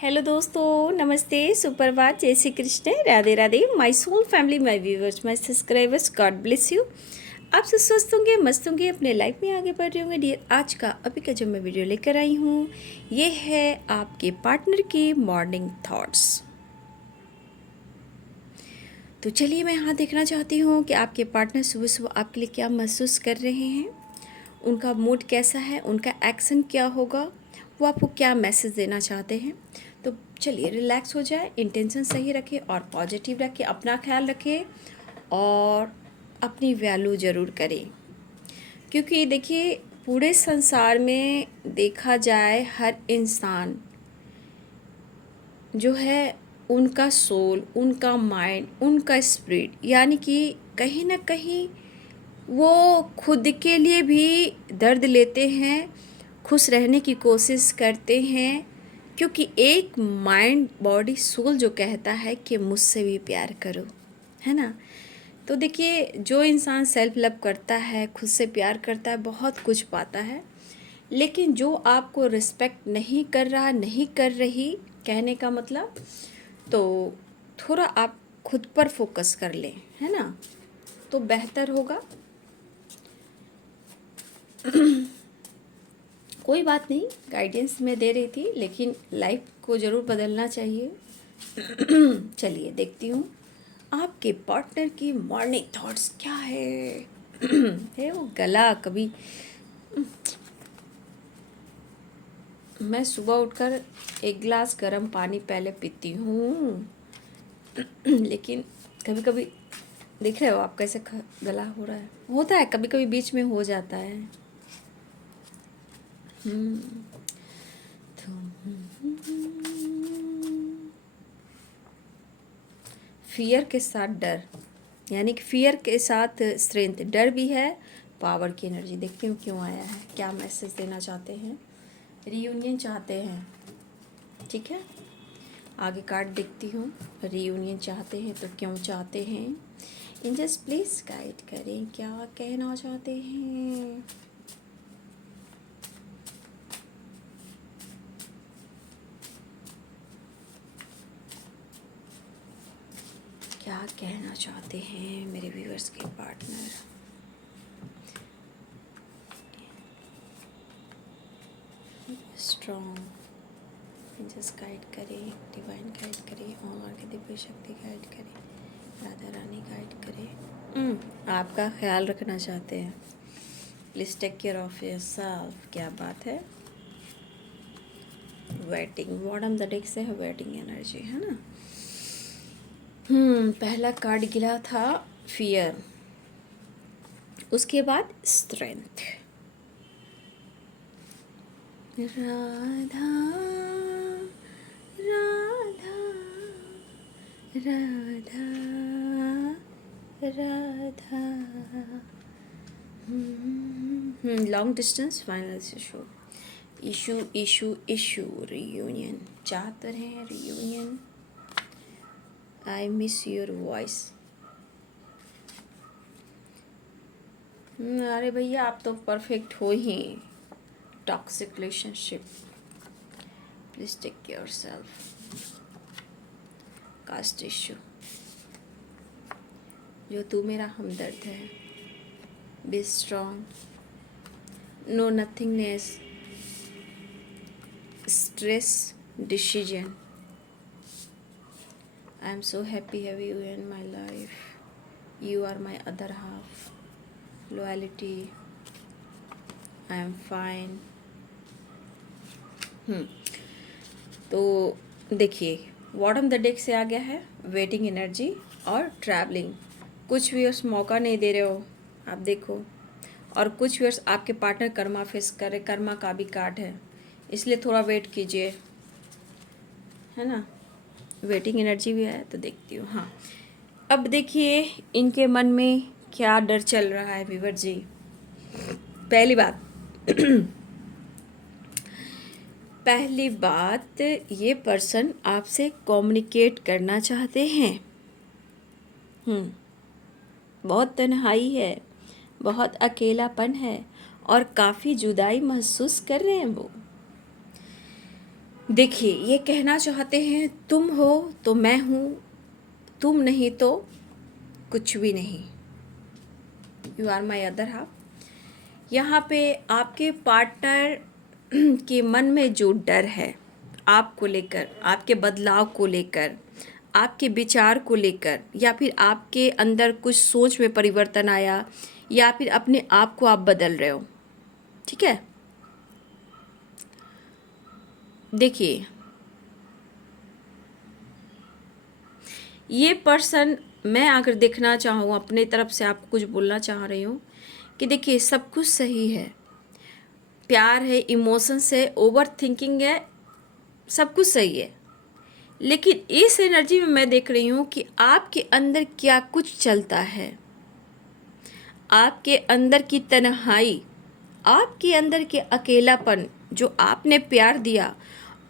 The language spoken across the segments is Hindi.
हेलो दोस्तों, नमस्ते, सुप्रभात, जय Shri Krishna, Radhe Radhe. My soul family, my viewers, my subscribers, God bless you. आप सब स्वस्थ होंगे, मस्त होंगे, अपने लाइफ में आगे बढ़ रहे होंगे डियर। आज का अभी का जो मैं वीडियो लेकर आई हूँ, ये है आपके पार्टनर की मॉर्निंग थॉट्स। तो चलिए, मैं यहाँ देखना चाहती हूँ कि आपके पार्टनर सुबह सुबह आपके लिए क्या महसूस कर रहे हैं, उनका मूड कैसा है, उनका एक्शन क्या होगा, वो आपको क्या मैसेज देना चाहते हैं। तो चलिए, रिलैक्स हो जाए, इंटेंशन सही रखें और पॉजिटिव रखें, अपना ख्याल रखें और अपनी वैल्यू ज़रूर करें। क्योंकि देखिए, पूरे संसार में देखा जाए, हर इंसान जो है, उनका सोल, उनका माइंड, उनका स्पिरिट, यानी कि कहीं ना कहीं वो खुद के लिए भी दर्द लेते हैं, खुश रहने की कोशिश करते हैं। क्योंकि एक माइंड बॉडी सोल जो कहता है कि मुझसे भी प्यार करो, है ना। तो देखिए, जो इंसान सेल्फ लव करता है, खुद से प्यार करता है, बहुत कुछ पाता है। लेकिन जो आपको रिस्पेक्ट नहीं कर रहा, नहीं कर रही, कहने का मतलब, तो थोड़ा आप खुद पर फोकस कर लें, है ना, तो बेहतर होगा। कोई बात नहीं, गाइडेंस मैं दे रही थी, लेकिन लाइफ को ज़रूर बदलना चाहिए। चलिए देखती हूँ आपके पार्टनर की मॉर्निंग थॉट्स क्या है वो गला कभी। मैं सुबह उठकर एक गिलास गर्म पानी पहले पीती हूँ, लेकिन कभी कभी देख रहे हो आप कैसे गला हो रहा है, होता है कभी कभी, बीच में हो जाता है। तो फियर के साथ डर, यानी कि फियर के साथ स्ट्रेंथ, डर भी है, पावर की एनर्जी। देखती हूँ क्यों आया है, क्या मैसेज देना चाहते हैं, रीयूनियन चाहते हैं, ठीक है। आगे कार्ड देखती हूँ, रीयूनियन चाहते हैं तो क्यों चाहते हैं। एंजल्स प्लीज गाइड करें, क्या कहना चाहते हैं। क्या कहना चाहते हैं मेरे व्यूअर्स के पार्टनर। स्ट्रॉन्ग एंजल्स गाइड करें, डिवाइन गाइड करें, और के दिव्य शक्ति गाइड करें, राधा रानी गाइड करें। आपका ख्याल रखना चाहते हैं, please take care of yourself. क्या बात है। वेटिंग, बॉटम द डेक से है वेटिंग एनर्जी, है ना। पहला कार्ड गिरा था फियर, उसके बाद strength. Radha Radha Radha Radha. Long distance final issue, issue issue issue, reunion चाहते हैं, reunion. I miss your voice. अरे भैया, आप तो परफेक्ट हो ही। Toxic relationship, please take care self. Caste issue, जो तू मेरा हमदर्द है, be strong, no nothingness, stress, decision. I am so happy have you in my life, you are my other half, loyalty, I am fine. तो देखिए, बॉटम द डेक से आ गया है वेटिंग एनर्जी और ट्रैवलिंग। कुछ व्यूअर्स मौका नहीं दे रहे हो, आप देखो, और कुछ व्यूअर्स आपके पार्टनर कर्मा फेस कर रहे, कर्मा का भी कार्ड है, इसलिए थोड़ा वेट कीजिए, है ना। वेटिंग एनर्जी भी है, तो देखती हूँ। हाँ, अब देखिए इनके मन में क्या डर चल रहा है व्यूअर जी। पहली बात पहली बात, ये पर्सन आपसे कम्युनिकेट करना चाहते हैं। बहुत तन्हाई है, बहुत अकेलापन है और काफ़ी जुदाई महसूस कर रहे हैं वो। देखिए, ये कहना चाहते हैं तुम हो तो मैं हूँ, तुम नहीं तो कुछ भी नहीं। You are my other half. यहाँ पे आपके पार्टनर के मन में जो डर है आपको लेकर, आपके बदलाव को लेकर, आपके विचार को लेकर, या फिर आपके अंदर कुछ सोच में परिवर्तन आया, या फिर अपने आप को आप बदल रहे हो, ठीक है। देखिए, ये पर्सन, मैं अगर देखना चाहूँ अपने तरफ से आपको कुछ बोलना चाह रही हूँ कि देखिए, सब कुछ सही है, प्यार है, इमोशंस है, ओवर थिंकिंग है, सब कुछ सही है, लेकिन इस एनर्जी में मैं देख रही हूँ कि आपके अंदर क्या कुछ चलता है। आपके अंदर की तन्हाई, आपके अंदर के अकेलापन, जो आपने प्यार दिया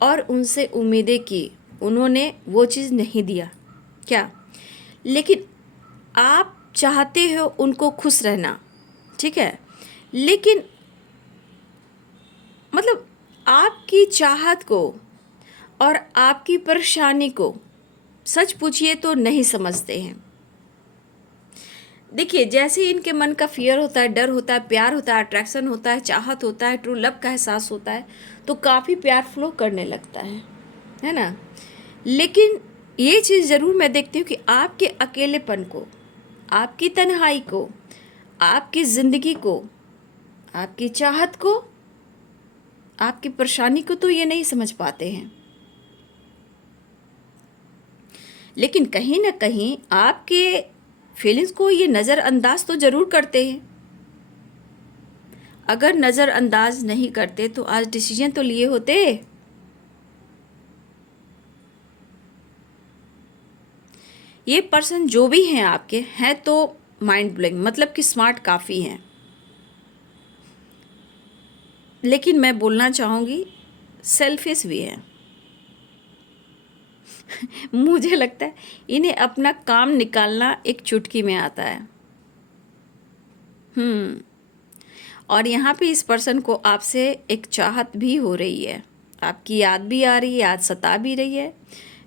और उनसे उम्मीदें की, उन्होंने वो चीज़ नहीं दिया क्या, लेकिन आप चाहते हो उनको खुश रहना, ठीक है। लेकिन मतलब आपकी चाहत को और आपकी परेशानी को सच पूछिए तो नहीं समझते हैं। देखिए, जैसे इनके मन का फियर होता है, डर होता है, प्यार होता है, अट्रैक्शन होता है, चाहत होता है, ट्रू लव का एहसास होता है, तो काफ़ी प्यार फ्लो करने लगता है ना। लेकिन ये चीज़ ज़रूर मैं देखती हूँ कि आपके अकेलेपन को, आपकी तन्हाई को, आपकी ज़िंदगी को, आपकी चाहत को, आपकी परेशानी को तो ये नहीं समझ पाते हैं। लेकिन कहीं ना कहीं आपके फीलिंग्स को ये नज़रअंदाज तो ज़रूर करते हैं। अगर नज़रअंदाज नहीं करते तो आज डिसीजन तो लिए होते। ये पर्सन जो भी हैं आपके, हैं तो माइंड ब्लोइंग, मतलब कि स्मार्ट काफ़ी हैं, लेकिन मैं बोलना चाहूँगी सेल्फिश भी हैं। मुझे लगता है इन्हें अपना काम निकालना एक चुटकी में आता है। और यहाँ पे इस पर्सन को आपसे एक चाहत भी हो रही है, आपकी याद भी आ रही है, याद सता भी रही है,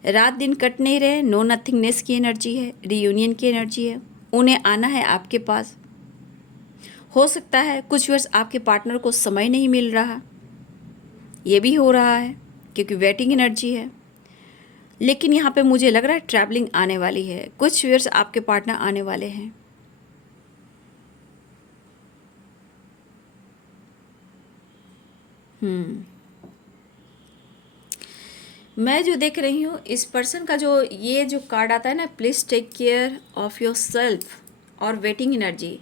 रात दिन कट नहीं रहे, नो नथिंगनेस की एनर्जी है, रियूनियन की एनर्जी है, उन्हें आना है आपके पास। हो सकता है कुछ वर्ष आपके पार्टनर को समय नहीं मिल रहा, ये भी हो रहा है क्योंकि वेटिंग एनर्जी है। लेकिन यहाँ पे मुझे लग रहा है ट्रैवलिंग आने वाली है, कुछ वर्ष आपके पार्टनर आने वाले हैं। मैं जो देख रही हूँ इस पर्सन का, जो ये जो कार्ड आता है ना, please take care of yourself और वेटिंग एनर्जी,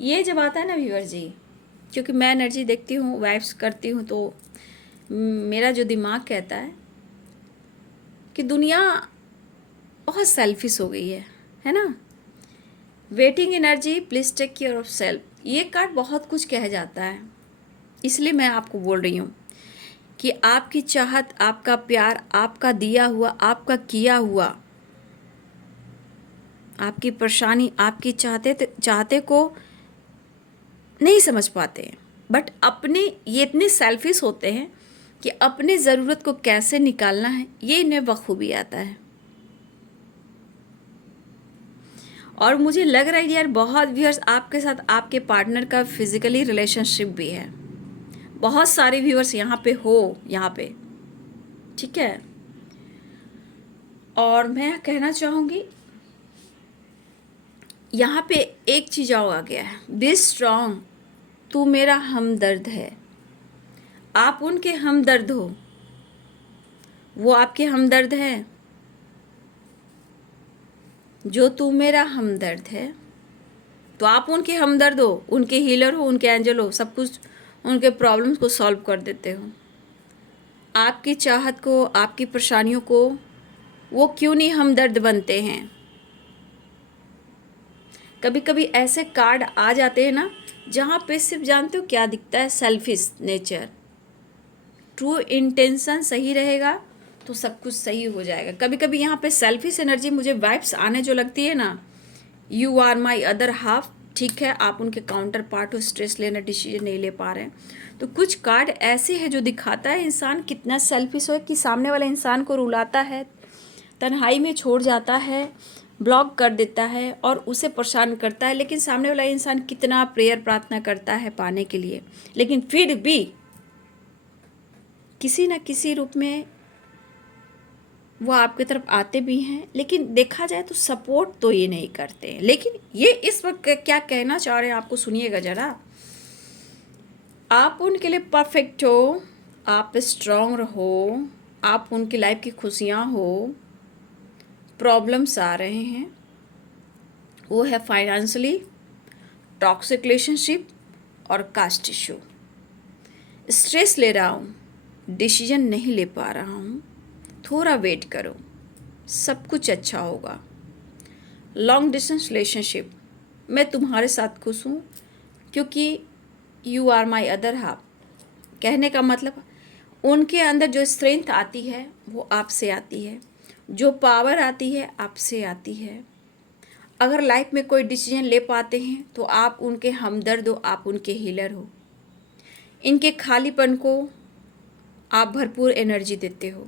ये जब आता है ना व्यूअर जी, क्योंकि मैं एनर्जी देखती हूँ, वाइब्स करती हूँ, तो मेरा जो दिमाग कहता है कि दुनिया बहुत सेल्फिश हो गई है ना। Waiting energy, please take care of self, ये कार्ड बहुत कुछ कह जाता है, इसलिए मैं आपको बोल रही हूँ कि आपकी चाहत, आपका प्यार, आपका दिया हुआ, आपका किया हुआ, आपकी परेशानी, आपकी चाहते को नहीं समझ पाते हैं, बट अपने ये इतने सेल्फिश होते हैं कि अपने ज़रूरत को कैसे निकालना है ये इन्हें बखूबी आता है। और मुझे लग रहा है यार, बहुत व्यूअर्स आपके साथ आपके पार्टनर का फिजिकली रिलेशनशिप भी है, बहुत सारे व्यूअर्स यहाँ पे हो, यहाँ पे, ठीक है। और मैं कहना चाहूँगी यहाँ पे एक चीज़ और आ गया है, बी स्ट्रॉन्ग, तू मेरा हमदर्द है। आप उनके हमदर्द हो, वो आपके हमदर्द है। जो तू मेरा हमदर्द है, तो आप उनके हमदर्द हो, उनके हीलर हो, उनके एंजल हो, सब कुछ उनके प्रॉब्लम्स को सॉल्व कर देते हो। आपकी चाहत को, आपकी परेशानियों को वो क्यों नहीं हमदर्द बनते हैं। कभी कभी ऐसे कार्ड आ जाते हैं ना, जहाँ पे सिर्फ जानते हो क्या दिखता है, सेल्फिश नेचर। ट्रू इंटेंशन सही रहेगा तो सब कुछ सही हो जाएगा। कभी कभी यहाँ पे सेल्फिश एनर्जी मुझे वाइब्स आने जो लगती है ना, you are my other half, ठीक है, आप उनके काउंटर पार्ट हो, स्ट्रेस लेना, डिसीजन नहीं ले पा रहे हैं। तो कुछ कार्ड ऐसे हैं जो दिखाता है इंसान कितना सेल्फिश हो, कि सामने वाला इंसान को रुलाता है, तन्हाई में छोड़ जाता है, ब्लॉक कर देता है और उसे परेशान करता है। लेकिन सामने वाला इंसान कितना प्रेयर प्रार्थना करता है पाने के लिए, लेकिन फिर भी किसी न किसी रूप में वो आपकी तरफ आते भी हैं, लेकिन देखा जाए तो सपोर्ट तो ये नहीं करते हैं। लेकिन ये इस वक्त क्या कहना चाह रहे हैं आपको सुनिएगा ज़रा। आप उनके लिए परफेक्ट हो, आप स्ट्रांग रहो, आप उनकी लाइफ की खुशियाँ हो। प्रॉब्लम्स आ रहे हैं, वो है फाइनेंशियली, टॉक्सिक रिलेशनशिप और कास्ट इशू। स्ट्रेस ले रहा हूँ, डिसीजन नहीं ले पा रहा हूँ, थोड़ा वेट करो, सब कुछ अच्छा होगा। लॉन्ग डिस्टेंस रिलेशनशिप, मैं तुम्हारे साथ खुश हूँ क्योंकि you are my other half. कहने का मतलब उनके अंदर जो स्ट्रेंथ आती है वो आपसे आती है, जो पावर आती है आपसे आती है। अगर लाइफ में कोई डिसीजन ले पाते हैं तो आप उनके हमदर्द हो, आप उनके हीलर हो। इनके खालीपन को आप भरपूर एनर्जी देते हो।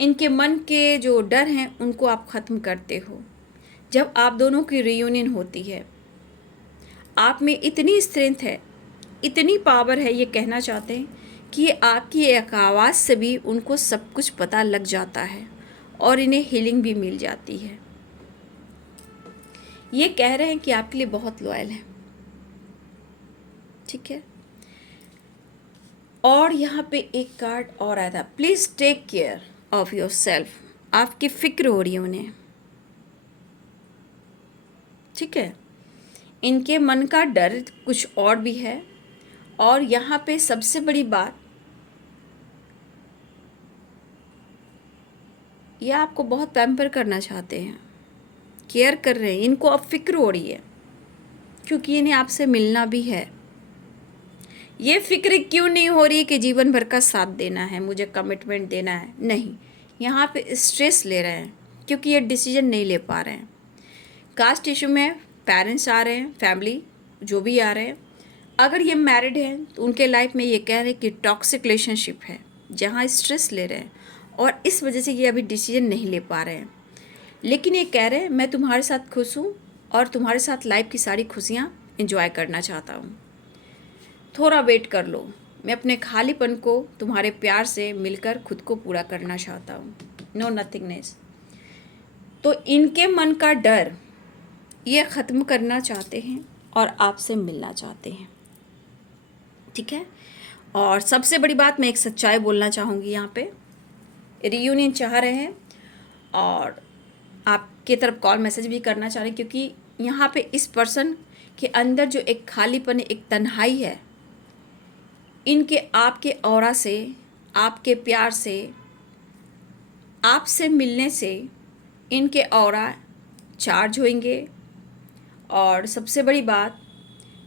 इनके मन के जो डर हैं उनको आप ख़त्म करते हो। जब आप दोनों की रियूनियन होती है, आप में इतनी स्ट्रेंथ है, इतनी पावर है, ये कहना चाहते हैं कि आपकी एक आवाज़ से भी उनको सब कुछ पता लग जाता है और इन्हें हीलिंग भी मिल जाती है। ये कह रहे हैं कि आपके लिए बहुत लॉयल है, ठीक है। और यहाँ पे एक कार्ड और आया था, please take care of yourself. आपकी फिक्र हो रही है उन्हें, ठीक है। इनके मन का डर कुछ और भी है। और यहाँ पे सबसे बड़ी बात, ये आपको बहुत पैम्पर करना चाहते हैं, केयर कर रहे हैं। इनको अब फिक्र हो रही है क्योंकि इन्हें आपसे मिलना भी है। ये फिक्र क्यों नहीं हो रही कि जीवन भर का साथ देना है, मुझे कमिटमेंट देना है, नहीं। यहाँ पे स्ट्रेस ले रहे हैं क्योंकि ये डिसीजन नहीं ले पा रहे हैं। कास्ट इशू में पेरेंट्स आ रहे हैं, फैमिली जो भी आ रहे हैं। अगर ये मैरिड हैं तो उनके लाइफ में ये कह रहे हैं कि टॉक्सिक रिलेशनशिप है जहाँ स्ट्रेस ले रहे हैं और इस वजह से ये अभी डिसीजन नहीं ले पा रहे हैं। लेकिन ये कह रहे हैं मैं तुम्हारे साथ खुश हूँ और तुम्हारे साथ लाइफ की सारी खुशियाँ एंजॉय करना चाहता हूँ। थोड़ा वेट कर लो, मैं अपने खालीपन को तुम्हारे प्यार से मिलकर खुद को पूरा करना चाहता हूँ। No nothingness. तो इनके मन का डर ये ख़त्म करना चाहते हैं और आपसे मिलना चाहते हैं, ठीक है। और सबसे बड़ी बात, मैं एक सच्चाई बोलना चाहूँगी यहाँ पे। रियूनियन चाह रहे हैं और आपके तरफ कॉल मैसेज भी करना चाह रहे हैं क्योंकि यहाँ पे इस पर्सन के अंदर जो एक खालीपन, एक तन्हाई है, इनके आपके ऑरा से, आपके प्यार से, आपसे मिलने से इनके ऑरा चार्ज होंगे। और सबसे बड़ी बात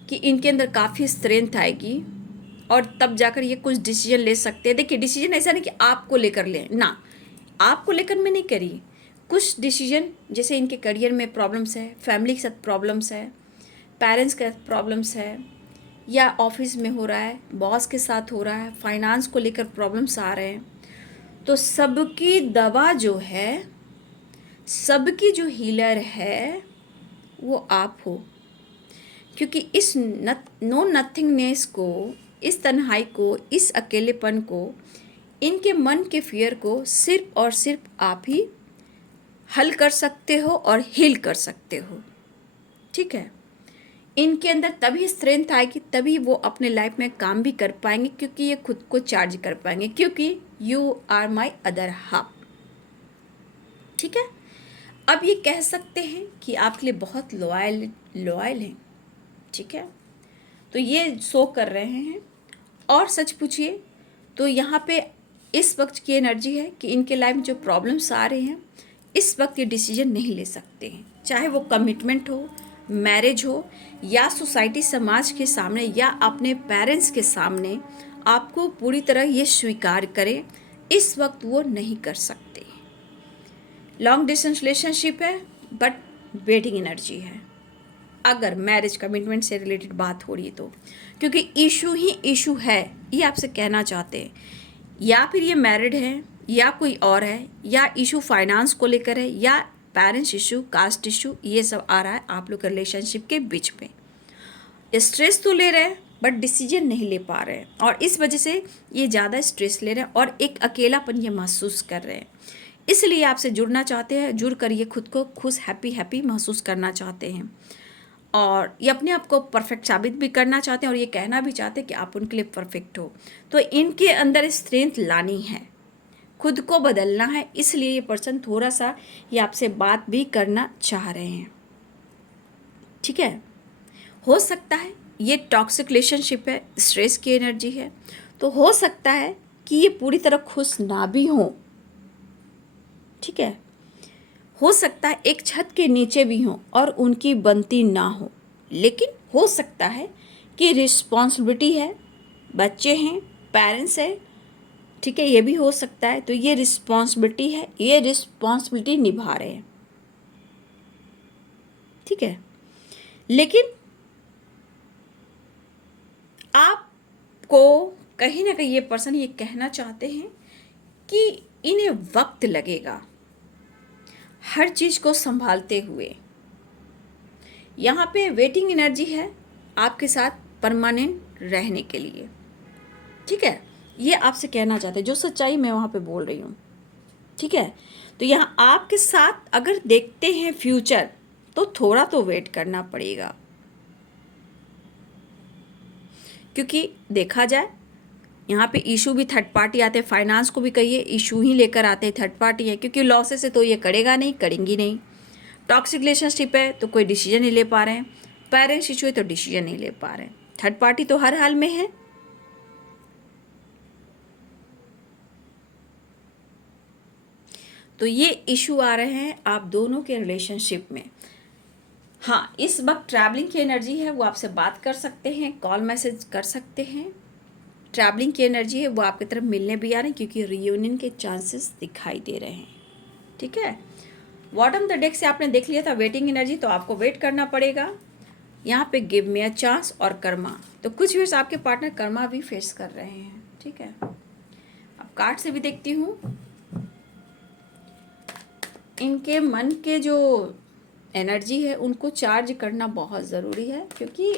कि इनके अंदर काफ़ी स्ट्रेंथ आएगी और तब जाकर ये कुछ डिसीजन ले सकते हैं। देखिए, डिसीजन ऐसा नहीं कि आपको लेकर लें ना, आपको लेकर मैं नहीं करी। कुछ डिसीजन जैसे इनके करियर में प्रॉब्लम्स है, फैमिली के साथ प्रॉब्लम्स है, पेरेंट्स के साथ प्रॉब्लम्स है, या ऑफिस में हो रहा है, बॉस के साथ हो रहा है, फाइनेंस को लेकर प्रॉब्लम्स आ रहे हैं। तो सबकी दवा जो है, सबकी जो हीलर है वो आप हो। क्योंकि इस नो नथिंगनेस को, इस तन्हाई को, इस अकेलेपन को, इनके मन के फियर को सिर्फ और सिर्फ आप ही हल कर सकते हो और हील कर सकते हो, ठीक है। इनके अंदर तभी स्ट्रेंथ आएगी, तभी वो अपने लाइफ में काम भी कर पाएंगे क्योंकि ये खुद को चार्ज कर पाएंगे, क्योंकि you are my other half, ठीक है। अब ये कह सकते हैं कि आपके लिए बहुत लॉयल हैं, ठीक है। तो ये शो कर रहे हैं। और सच पूछिए तो यहाँ पे इस वक्त की एनर्जी है कि इनके लाइफ में जो प्रॉब्लम्स आ रहे हैं, इस वक्त ये डिसीजन नहीं ले सकते हैं, चाहे वो कमिटमेंट हो, मैरिज हो, या सोसाइटी समाज के सामने, या अपने पेरेंट्स के सामने आपको पूरी तरह ये स्वीकार करें, इस वक्त वो नहीं कर सकते। लॉन्ग डिस्टेंस रिलेशनशिप है बट वेटिंग एनर्जी है, अगर मैरिज कमिटमेंट से रिलेटेड बात हो रही है तो, क्योंकि इशू ही इशू है, ये आपसे कहना चाहते हैं। या फिर ये मैरिड है या कोई और है, या इशू फाइनेंस को लेकर है, या पेरेंट्स इशू, कास्ट इशू, ये सब आ रहा है आप लोग के रिलेशनशिप के बीच में। स्ट्रेस तो ले रहे हैं बट डिसीजन नहीं ले पा रहे हैं, और इस वजह से ये ज़्यादा स्ट्रेस ले रहे हैं और एक अकेलापन ये महसूस कर रहे हैं। इसलिए आपसे जुड़ना चाहते हैं, जुड़ कर ये खुद को खुश हैप्पी हैप्पी महसूस करना चाहते हैं, और ये अपने आप को परफेक्ट साबित भी करना चाहते हैं, और ये कहना भी चाहते हैं कि आप उनके लिए परफेक्ट हो। तो इनके अंदर स्ट्रेंथ लानी है, खुद को बदलना है, इसलिए ये पर्सन थोड़ा सा ये आपसे बात भी करना चाह रहे हैं। ठीक है, हो सकता है ये टॉक्सिक रिलेशनशिप है, स्ट्रेस की एनर्जी है, तो हो सकता है कि ये पूरी तरह खुश ना भी हो। ठीक है, हो सकता है एक छत के नीचे भी हों और उनकी बनती ना हो, लेकिन हो सकता है कि रिस्पॉन्सिबिलिटी है, बच्चे हैं, पेरेंट्स है, ठीक है, ये भी हो सकता है। तो ये रिस्पॉन्सिबिलिटी है, ये रिस्पॉन्सिबिलिटी निभा रहे हैं। ठीक है, लेकिन आपको कहीं ना कहीं ये पर्सन ये कहना चाहते हैं कि इन्हें वक्त लगेगा हर चीज़ को संभालते हुए। यहाँ पे वेटिंग एनर्जी है आपके साथ परमानेंट रहने के लिए। ठीक है, ये आपसे कहना चाहते हैं, जो सच्चाई मैं वहाँ पे बोल रही हूँ। ठीक है, तो यहाँ आपके साथ अगर देखते हैं फ्यूचर, तो थोड़ा तो वेट करना पड़ेगा, क्योंकि देखा जाए यहाँ पे इशू भी थर्ड पार्टी आते हैं। फाइनेंस को भी कहिए इशू ही लेकर आते हैं, थर्ड पार्टी है, क्योंकि लॉसेस से तो ये करेगा नहीं, करेंगी नहीं। टॉक्सिक रिलेशनशिप है तो कोई डिसीजन नहीं ले पा रहे हैं, पेरेंट्स इशू है तो डिसीजन नहीं ले पा रहे हैं, थर्ड पार्टी तो हर हाल में है। तो ये इशू आ रहे हैं आप दोनों के रिलेशनशिप में। हाँ, इस वक्त ट्रैवलिंग की एनर्जी है, वो आपसे बात कर सकते हैं, कॉल मैसेज कर सकते हैं। ट्रैवलिंग की एनर्जी है, वो आपकी तरफ मिलने भी आ रहे हैं, क्योंकि रियूनियन के चांसेस दिखाई दे रहे हैं। ठीक है, बॉटम द डेक से आपने देख लिया था वेटिंग एनर्जी, तो आपको वेट करना पड़ेगा। यहाँ पे गिव मी अ चांस और कर्मा, तो कुछ व्यूअर्स आपके पार्टनर कर्मा भी फेस कर रहे हैं। ठीक है, अब कार्ड से भी देखती हूँ, इनके मन के जो एनर्जी है उनको चार्ज करना बहुत ज़रूरी है, क्योंकि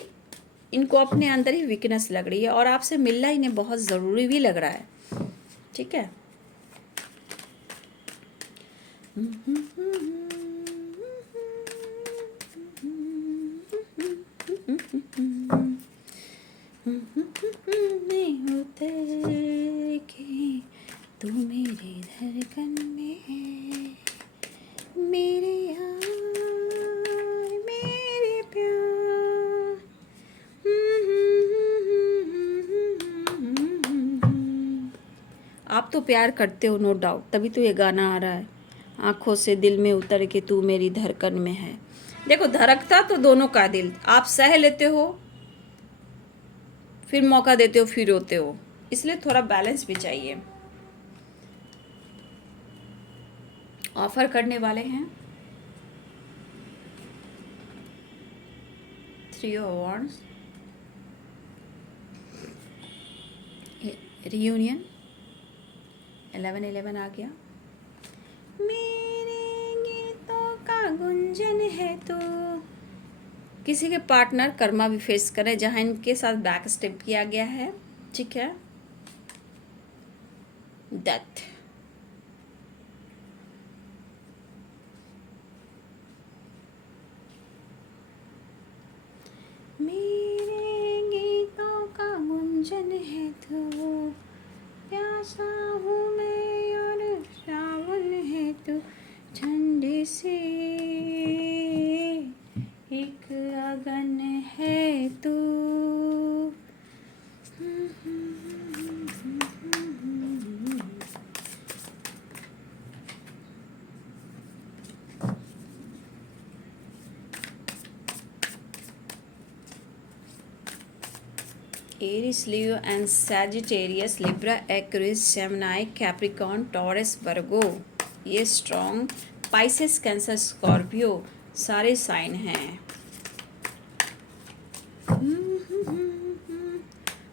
इनको अपने अंदर ही वीकनेस लग रही है और आपसे मिलना इन्हें बहुत ज़रूरी भी लग रहा है। ठीक है, मैं होते कि तू मेरे धड़कन में है, मेरे यार मेरे प्यार। आप तो प्यार करते हो नो डाउट, तभी तो ये गाना आ रहा है, आँखों से दिल में उतर के तू मेरी धड़कन में है। देखो, धड़कता तो दोनों का दिल, आप सह लेते हो, फिर मौका देते हो, फिर रोते हो, इसलिए थोड़ा बैलेंस भी चाहिए। ऑफर करने वाले हैं 3 ऑफ वांड्स, रियूनियन 11 आ गया। मेरे गीतों का गुंजन है तो किसी के पार्टनर कर्मा भी फेस करे, जहां इनके साथ बैक स्टेप किया गया है। ठीक है, डेथ, मेरे गीतों का गुंजन है तो प्यासा हूँ मैं और सावन है तो ठंडे से एक अगन है तो। Aries, Leo and Sagittarius, Libra, Aquarius, Gemini, Capricorn, Taurus, Virgo, ये स्ट्रॉन्ग, Pisces, Cancer, Scorpio सारे साइन हैं।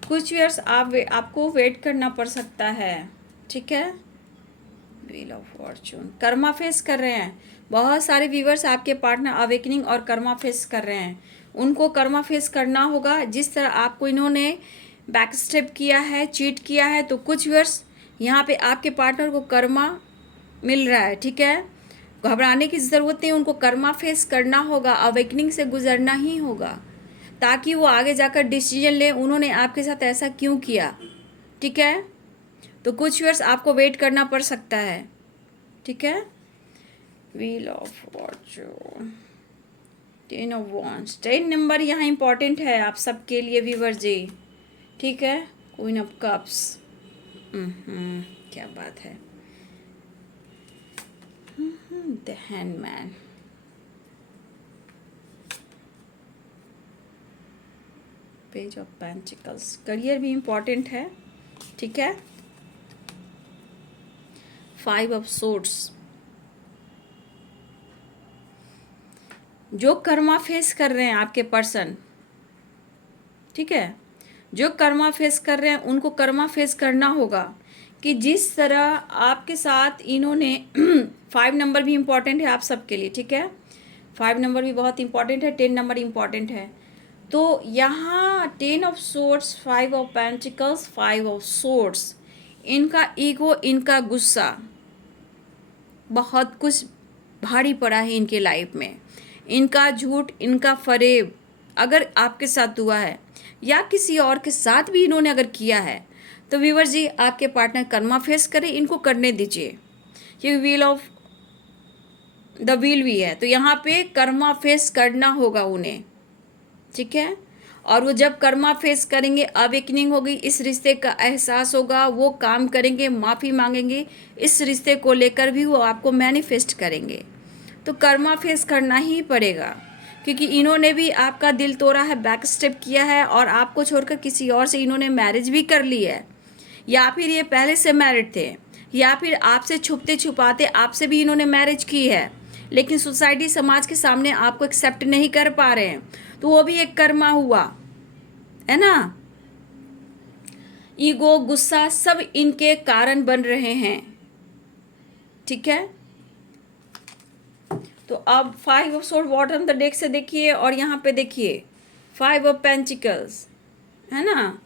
कुछ व्यूअर्स आपको वेट करना पड़ सकता है, ठीक है। Wheel of Fortune, Karma face कर रहे हैं बहुत सारे व्यूअर्स, आपके पार्टनर अवेकनिंग और कर्मा फेस कर रहे हैं। उनको कर्मा फेस करना होगा। जिस तरह आपको इन्होंने बैक स्टेप किया है, चीट किया है, तो कुछ व्यूअर्स यहाँ पे आपके पार्टनर को कर्मा मिल रहा है, ठीक है। घबराने की ज़रूरत नहीं, उनको कर्मा फेस करना होगा, अवेकनिंग से गुजरना ही होगा, ताकि वो आगे जाकर डिसीजन ले उन्होंने आपके साथ ऐसा क्यों किया, ठीक है। तो कुछ व्यूअर्स आपको वेट करना पड़ सकता है, ठीक है। Wheel of Fortune, 10 of wands, 10 number यहाँ इंपॉर्टेंट है आप सबके लिए व्यूअर जी, ठीक है। क्वीन ऑफ कप्स, क्या बात है। The handman, page of pentacles, career भी इम्पॉर्टेंट है, ठीक है। 5 ऑफ सोर्ड्स, जो कर्मा फेस कर रहे हैं आपके पर्सन, ठीक है, जो कर्मा फेस कर रहे हैं उनको कर्मा फेस करना होगा कि जिस तरह आपके साथ इन्होंने 5 नंबर भी इम्पॉर्टेंट है आप सबके लिए, ठीक है। 5 नंबर भी बहुत इम्पॉर्टेंट है, 10 नंबर इम्पॉर्टेंट है। तो यहाँ 10 of swords, 5 of pentacles, 5 of swords, इनका ईगो, इनका गुस्सा बहुत कुछ भारी पड़ा है इनके लाइफ में। इनका झूठ, इनका फरेब अगर आपके साथ हुआ है या किसी और के साथ भी इन्होंने अगर किया है, तो व्यूअर जी आपके पार्टनर कर्मा फेस करें, इनको करने दीजिए। ये व्हील ऑफ द व्हील भी है, तो यहाँ पे कर्मा फेस करना होगा उन्हें, ठीक है। और वो जब कर्मा फेस करेंगे, अवेकनिंग होगी, इस रिश्ते का एहसास होगा, वो काम करेंगे, माफ़ी मांगेंगे, इस रिश्ते को लेकर भी वो आपको मैनिफेस्ट करेंगे। तो कर्मा फेस करना ही पड़ेगा, क्योंकि इन्होंने भी आपका दिल तोड़ा है, बैक स्टेप किया है, और आपको छोड़कर किसी और से इन्होंने मैरिज भी कर ली है, या फिर ये पहले से मैरिड थे, या फिर आपसे छुपते छुपाते आपसे भी इन्होंने मैरिज की है, लेकिन सोसाइटी, समाज के सामने आपको एक्सेप्ट नहीं कर पा रहे हैं। तो वो भी एक कर्मा हुआ है ना। ईगो, गुस्सा सब इनके कारण बन रहे हैं, ठीक है। तो अब 5 of sword bottom the deck से देखिए, और यहाँ पे देखिए 5 ऑफ पेंटिकल्स, है ना।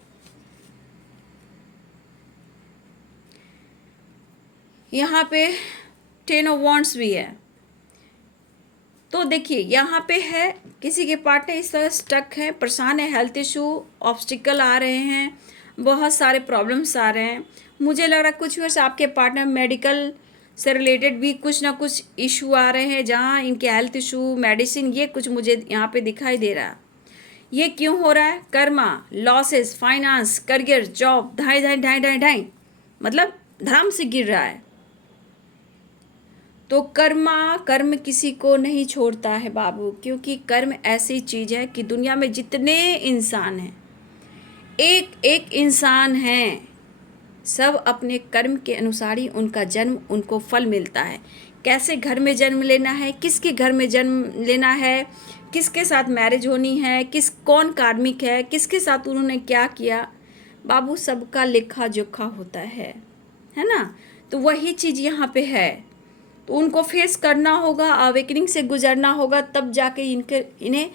यहाँ पे 10 ऑफ वॉन्ड्स भी है। तो देखिए यहाँ पे है किसी के पार्टनर इस तरह स्टक है, परेशान है, हेल्थ इशू, ऑब्स्टिकल आ रहे हैं, बहुत सारे प्रॉब्लम्स आ रहे हैं। मुझे लग रहा है कुछ वर्ष आपके पार्टनर मेडिकल से रिलेटेड भी कुछ ना कुछ इशू आ रहे हैं, जहाँ इनके हेल्थ इशू, मेडिसिन, ये कुछ मुझे यहाँ पे दिखाई दे रहा है। ये क्यों हो रहा है? Karma, losses, finance, career, job, ढाई ढाई ढाई ढाई ढाई, मतलब धर्म से गिर रहा है। तो कर्म किसी को नहीं छोड़ता है बाबू, क्योंकि कर्म ऐसी चीज़ है कि दुनिया में जितने इंसान हैं, एक एक इंसान हैं, सब अपने कर्म के अनुसार ही उनका जन्म, उनको फल मिलता है। कैसे घर में जन्म लेना है, किसके घर में जन्म लेना है, किसके साथ मैरिज होनी है, कौन कार्मिक है, किसके साथ उन्होंने क्या किया, बाबू सबका लेखा जोखा होता है ना। तो वही चीज़ यहाँ पे है। तो उनको फेस करना होगा, अवेकनिंग से गुजरना होगा, तब जाके इन्हें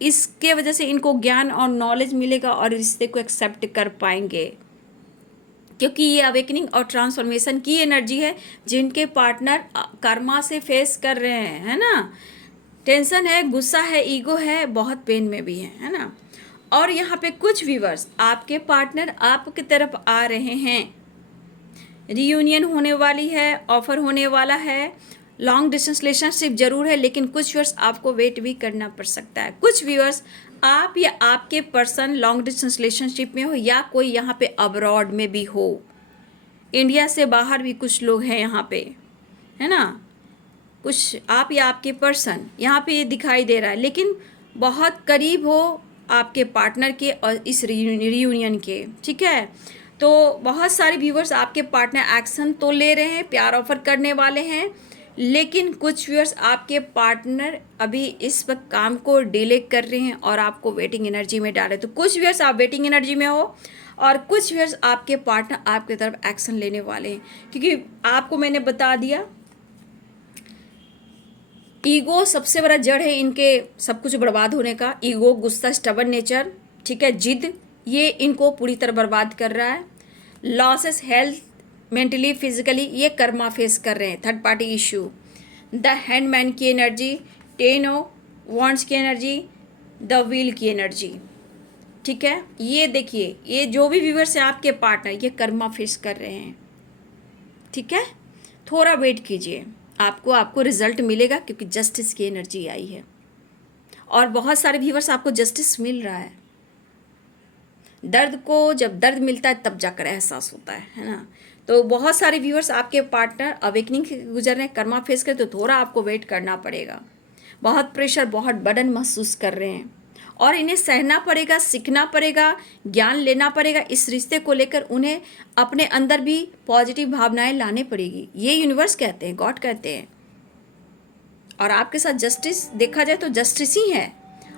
इसके वजह से इनको ज्ञान और नॉलेज मिलेगा और रिश्ते को एक्सेप्ट कर पाएंगे, क्योंकि ये अवेकनिंग और ट्रांसफॉर्मेशन की एनर्जी है जिनके पार्टनर कर्मा से फेस कर रहे हैं, है ना। टेंशन है, गुस्सा है, ईगो है, बहुत पेन में भी है ना। और यहाँ पे कुछ व्यूअर्स आपके पार्टनर आपकी तरफ आ रहे हैं, रीयूनियन होने वाली है, ऑफर होने वाला है, लॉन्ग डिस्टेंस रिलेशनशिप जरूर है, लेकिन कुछ व्यूअर्स आपको वेट भी करना पड़ सकता है। कुछ व्यूअर्स आप या आपके पर्सन लॉन्ग डिस्टेंस रिलेशनशिप में हो, या कोई यहाँ पे अब्रॉड में भी हो, इंडिया से बाहर भी कुछ लोग हैं यहाँ पे, है ना। कुछ आप या आपके पर्सन यहाँ पे दिखाई दे रहा है, लेकिन बहुत करीब हो आपके पार्टनर के और इस रीयूनियन के, ठीक है। तो बहुत सारे व्यूअर्स आपके पार्टनर एक्शन तो ले रहे हैं, प्यार ऑफर करने वाले हैं, लेकिन कुछ व्यूअर्स आपके पार्टनर अभी इस वक्त काम को डिले कर रहे हैं और आपको वेटिंग एनर्जी में डाले। तो कुछ व्यूअर्स आप वेटिंग एनर्जी में हो, और कुछ व्यूअर्स आपके पार्टनर आपकी तरफ एक्शन लेने वाले हैं, क्योंकि आपको मैंने बता दिया ईगो सबसे बड़ा जड़ है इनके सब कुछ बर्बाद होने का। ईगो, गुस्सा, स्टबर्न नेचर, ठीक है, जिद, ये इनको पूरी तरह बर्बाद कर रहा है। लॉसेस हेल्थ, मेंटली, फिजिकली, ये कर्मा फेस कर रहे हैं। Third party issue, the handman की एनर्जी, टेन ऑफ वॉन्ड्स की एनर्जी, द व्हील की एनर्जी, ठीक है। ये देखिए, ये जो भी व्यूअर्स हैं आपके पार्टनर, ये कर्मा फेस कर रहे हैं, ठीक है। थोड़ा वेट कीजिए, आपको रिजल्ट मिलेगा, क्योंकि जस्टिस की एनर्जी आई है और बहुत सारे व्यूअर्स आपको जस्टिस मिल रहा है। दर्द को जब दर्द मिलता है तब जाकर एहसास होता है ना। तो बहुत सारे व्यूअर्स आपके पार्टनर अवेकनिंग से गुजर रहे हैं, कर्मा फेस कर, तो थोड़ा आपको वेट करना पड़ेगा। बहुत प्रेशर, बहुत बर्डन महसूस कर रहे हैं और इन्हें सहना पड़ेगा, सीखना पड़ेगा, ज्ञान लेना पड़ेगा। इस रिश्ते को लेकर उन्हें अपने अंदर भी पॉजिटिव भावनाएं लाने पड़ेगी। ये यूनिवर्स कहते हैं, गॉड कहते हैं। और आपके साथ जस्टिस देखा जाए तो जस्टिस ही है,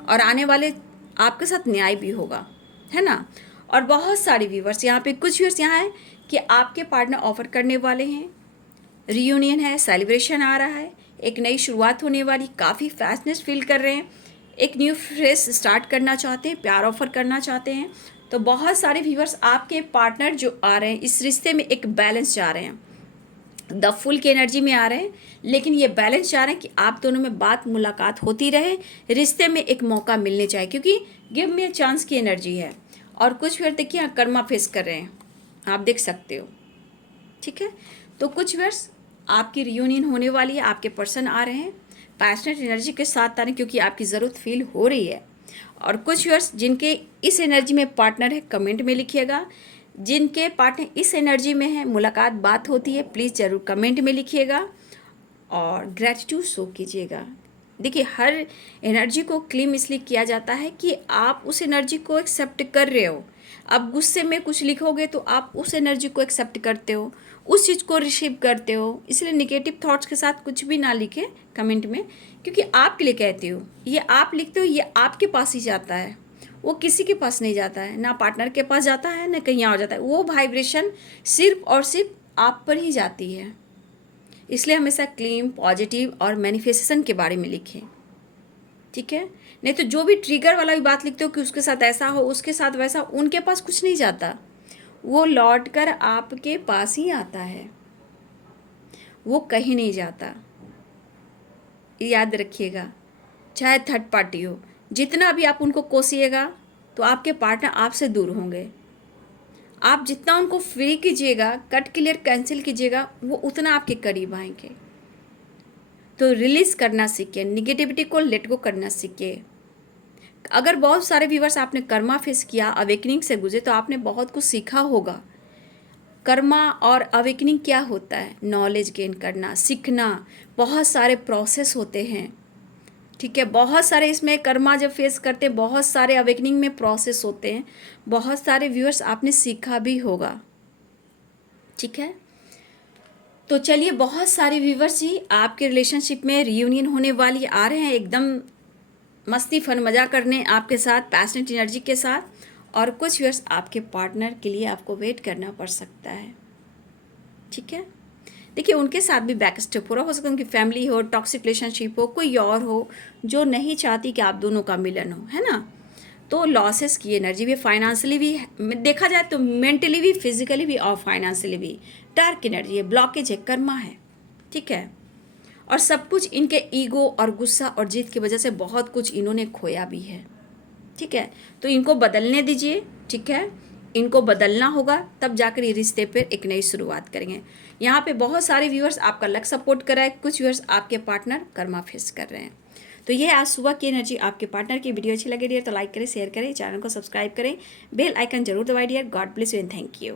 और आने वाले आपके साथ न्याय भी होगा, है ना। और बहुत सारे व्यूवर्स यहाँ पे, कुछ व्यूवर्स यहाँ है कि आपके पार्टनर ऑफर करने वाले हैं, रियूनियन है, सेलिब्रेशन आ रहा है, एक नई शुरुआत होने वाली, काफ़ी फैशनेस फील कर रहे हैं, एक न्यू फ्रेश स्टार्ट करना चाहते हैं, प्यार ऑफर करना चाहते हैं। तो बहुत सारे व्यूवर्स आपके पार्टनर जो आ रहे हैं इस रिश्ते में एक बैलेंस चाह रहे हैं, द फुल की एनर्जी में आ रहे हैं, लेकिन ये बैलेंस चाह रहे हैं कि आप दोनों में बात मुलाकात होती रहे, रिश्ते में एक मौका मिलने चाहिए, क्योंकि गिव मी अ चांस की एनर्जी है। और कुछ व्यूअर्स देखिए यहाँ कर्मा फेस कर रहे हैं, आप देख सकते हो, ठीक है। तो कुछ व्यूअर्स आपकी रियूनियन होने वाली है, आपके पर्सन आ रहे हैं पैशनेट एनर्जी के साथ आ रहे हैं, क्योंकि आपकी ज़रूरत फील हो रही है। और कुछ व्यूअर्स जिनके इस एनर्जी में पार्टनर है, कमेंट में लिखिएगा। जिनके पार्टनर इस एनर्जी में है, मुलाकात बात होती है, प्लीज़ ज़रूर कमेंट में लिखिएगा और ग्रैटिट्यूड शो कीजिएगा। देखिए, हर एनर्जी को क्लेम इसलिए किया जाता है कि आप उस एनर्जी को एक्सेप्ट कर रहे हो। अब गुस्से में कुछ लिखोगे तो आप उस एनर्जी को एक्सेप्ट करते हो, उस चीज़ को रिसीव करते हो। इसलिए नेगेटिव थॉट्स के साथ कुछ भी ना लिखें कमेंट में, क्योंकि आपके लिए कहती हो। ये आप लिखते हो, ये आपके पास ही जाता है, वो किसी के पास नहीं जाता है, ना पार्टनर के पास जाता है, ना कहीं और जाता है। वो वाइब्रेशन सिर्फ और सिर्फ आप पर ही जाती है। इसलिए हमेशा क्लीम, पॉजिटिव और मैनिफेस्टेशन के बारे में लिखें, ठीक है। नहीं तो जो भी ट्रिगर वाला भी बात लिखते हो कि उसके साथ ऐसा हो, उसके साथ वैसा, उनके पास कुछ नहीं जाता, वो लौट कर आपके पास ही आता है, वो कहीं नहीं जाता। याद रखिएगा, चाहे थर्ड पार्टी हो, जितना भी आप उनको कोसिएगा तो आपके पार्टनर आपसे दूर होंगे। आप जितना उनको फ्री कीजिएगा, कट क्लियर कैंसिल कीजिएगा, वो उतना आपके करीब आएंगे। तो रिलीज़ करना सीखिए, निगेटिविटी को लेट गो करना सीखिए। अगर बहुत सारे व्यूवर्स आपने कर्मा फेस किया, अवेकनिंग से गुजरे, तो आपने बहुत कुछ सीखा होगा। कर्मा और अवेकनिंग क्या होता है? नॉलेज गेन करना, सीखना, बहुत सारे प्रोसेस होते हैं, ठीक है। बहुत सारे इसमें कर्मा जब फेस करते हैं, बहुत सारे अवेकनिंग में प्रोसेस होते हैं, बहुत सारे व्यूअर्स आपने सीखा भी होगा, ठीक है। तो चलिए, बहुत सारे व्यूअर्स ही आपके रिलेशनशिप में रियूनियन होने वाली आ रहे हैं, एकदम मस्ती फन मज़ा करने आपके साथ, पैशनेट एनर्जी के साथ। और कुछ व्यूअर्स आपके पार्टनर के लिए आपको वेट करना पड़ सकता है, ठीक है। देखिए, उनके साथ भी बैक स्टेप हो रहा, हो सकता है उनकी फैमिली हो, टॉक्सिक रिलेशनशिप हो, कोई और हो जो नहीं चाहती कि आप दोनों का मिलन हो, है ना। तो लॉसेस की एनर्जी भी, फाइनेंशियली भी देखा जाए तो, मेंटली भी, फिजिकली भी और फाइनेंशियली भी डार्क एनर्जी है, ब्लॉकेज है, कर्मा है, ठीक है। और सब कुछ इनके ईगो और गुस्सा और जिद की वजह से बहुत कुछ इन्होंने खोया भी है, ठीक है। तो इनको बदलने दीजिए, ठीक है। इनको बदलना होगा, तब जाकर ये रिश्ते पर एक नई शुरुआत करेंगे। यहाँ पे बहुत सारे व्यूअर्स आपका लक सपोर्ट कर रहा है, कुछ व्यूअर्स आपके पार्टनर कर्मा फेस कर रहे हैं। तो ये आज सुबह की एनर्जी आपके पार्टनर की। वीडियो अच्छी लगे डियर तो लाइक करें, शेयर करें, चैनल को सब्सक्राइब करें, बेल आइकन जरूर दबाइए dear. God bless you and thank you.